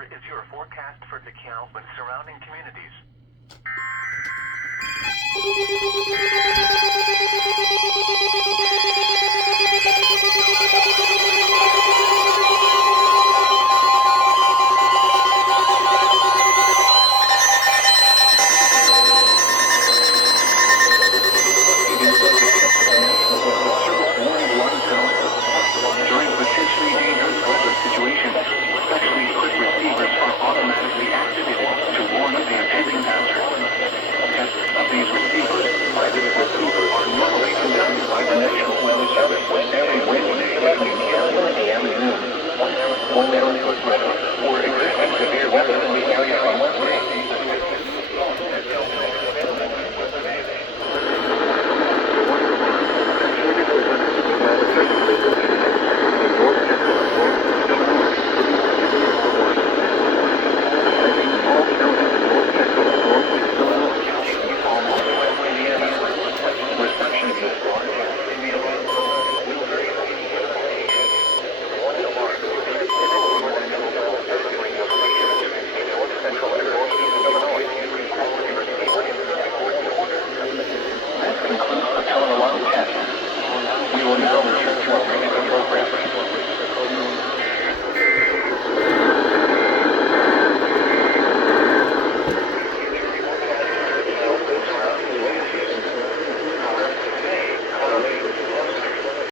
Here is your forecast for DeKalb and surrounding communities. During potentially dangerous weather situations, specially equipped receivers are automatically activated to warn of the impending hazard. Tests of these receivers are normally conducted by the National Weather Service every Wednesday between 11 a.m. and noon.